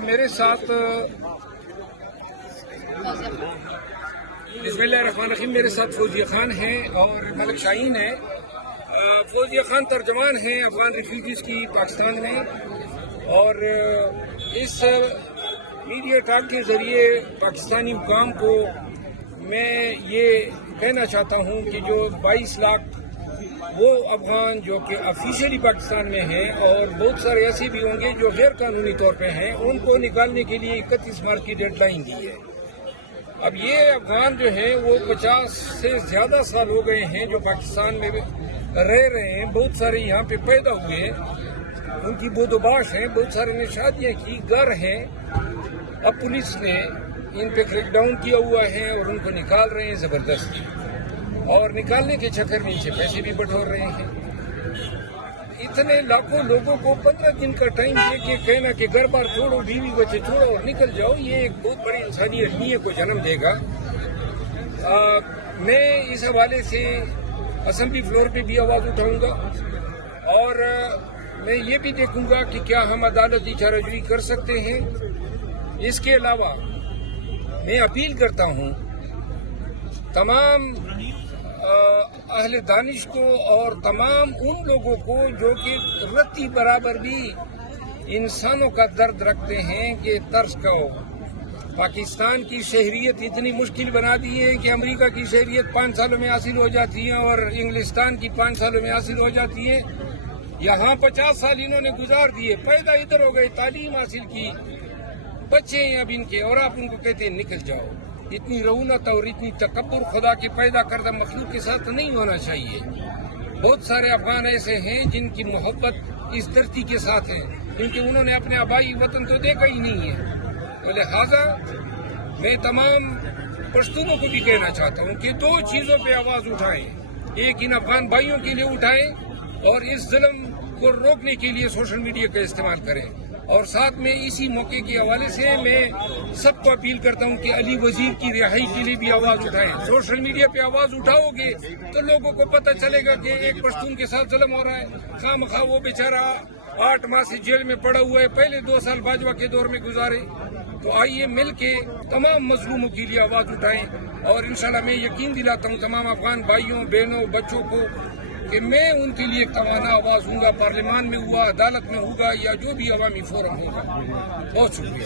میرے ساتھ بسم اللہ الرحمن الرحیم میرے ساتھ فوزیہ خان ہیں اور ملک شاہین ہے۔ فوزیہ خان ترجمان ہیں افغان ریفیوجیز کی پاکستان میں، اور اس میڈیا ٹاک کے ذریعے پاکستانی حکام کو میں یہ کہنا چاہتا ہوں کہ جو 22 لاکھ وہ افغان جو کہ آفیشلی پاکستان میں ہیں اور بہت سارے ایسے بھی ہوں گے جو غیر قانونی طور پہ ہیں، ان کو نکالنے کے لیے 31 مارچ کی ڈیڈ لائن دی ہے۔ اب یہ افغان جو ہیں وہ 50 سے زیادہ سال ہو گئے ہیں جو پاکستان میں رہ رہے ہیں، بہت سارے یہاں پہ پیدا ہوئے ہیں، ان کی بود و باش ہیں، بہت سارے نے شادیاں کی، گھر ہیں۔ اب پولیس نے ان پہ کریک ڈاؤن کیا ہوا ہے اور ان کو نکال رہے ہیں زبردستی، اور نکالنے کے چکر میں ان سے پیسے بھی بٹور رہے ہیں۔ اتنے لاکھوں لوگوں کو 15 دن کا ٹائم دے کے کہنا کہ گھر بار چھوڑو، بیوی بچے چھوڑو اور نکل جاؤ، یہ ایک بہت بڑی انسانی المیہ کو جنم دے گا۔ میں اس حوالے سے اسمبلی فلور پہ بھی آواز اٹھاؤں گا، اور میں یہ بھی دیکھوں گا کہ کیا ہم عدالتی چارہ جوئی کر سکتے ہیں۔ اس کے علاوہ میں اپیل کرتا ہوں تمام اہل دانش کو اور تمام ان لوگوں کو جو کہ رتی برابر بھی انسانوں کا درد رکھتے ہیں کہ ترس کھاؤ۔ پاکستان کی شہریت اتنی مشکل بنا دی ہے کہ امریکہ کی شہریت 5 سالوں میں حاصل ہو جاتی ہے اور انگلستان کی 5 سالوں میں حاصل ہو جاتی ہے۔ یہاں 50 سال انہوں نے گزار دیے، پیدا ادھر ہو گئے، تعلیم حاصل کی، بچے ہیں اب ان کے، اور آپ ان کو کہتے ہیں نکل جاؤ۔ اتنی رعونت اور اتنی تکبر خدا کے پیدا کردہ مخلوق کے ساتھ نہیں ہونا چاہیے۔ بہت سارے افغان ایسے ہیں جن کی محبت اس دھرتی کے ساتھ ہے، کیونکہ انہوں نے اپنے آبائی وطن تو دیکھا ہی نہیں ہے۔ لہٰذا میں تمام پشتونوں کو بھی کہنا چاہتا ہوں کہ 2 چیزوں پہ آواز اٹھائیں، ایک ان افغان بھائیوں کے لیے اٹھائیں اور اس ظلم کو روکنے کے لیے سوشل میڈیا کا استعمال کریں، اور ساتھ میں اسی موقع کے حوالے سے میں سب کو اپیل کرتا ہوں کہ علی وزیر کی رہائی کے لیے بھی آواز اٹھائیں۔ سوشل میڈیا پہ آواز اٹھاؤ گے تو لوگوں کو پتہ چلے گا کہ ایک پشتون کے ساتھ ظلم ہو رہا ہے۔ خواہ مخواہ وہ بیچارہ 8 ماہ سے جیل میں پڑا ہوا ہے، پہلے 2 سال باجوہ کے دور میں گزارے۔ تو آئیے مل کے تمام مظلوموں کے لیے آواز اٹھائیں، اور انشاءاللہ میں یقین دلاتا ہوں تمام افغان بھائیوں بہنوں بچوں کو کہ میں ان کے لیے ایک توانا آواز ہوں گا، پارلیمان میں ہوا، عدالت میں ہوگا، یا جو بھی عوامی فورم ہوگا۔ بہت شکریہ۔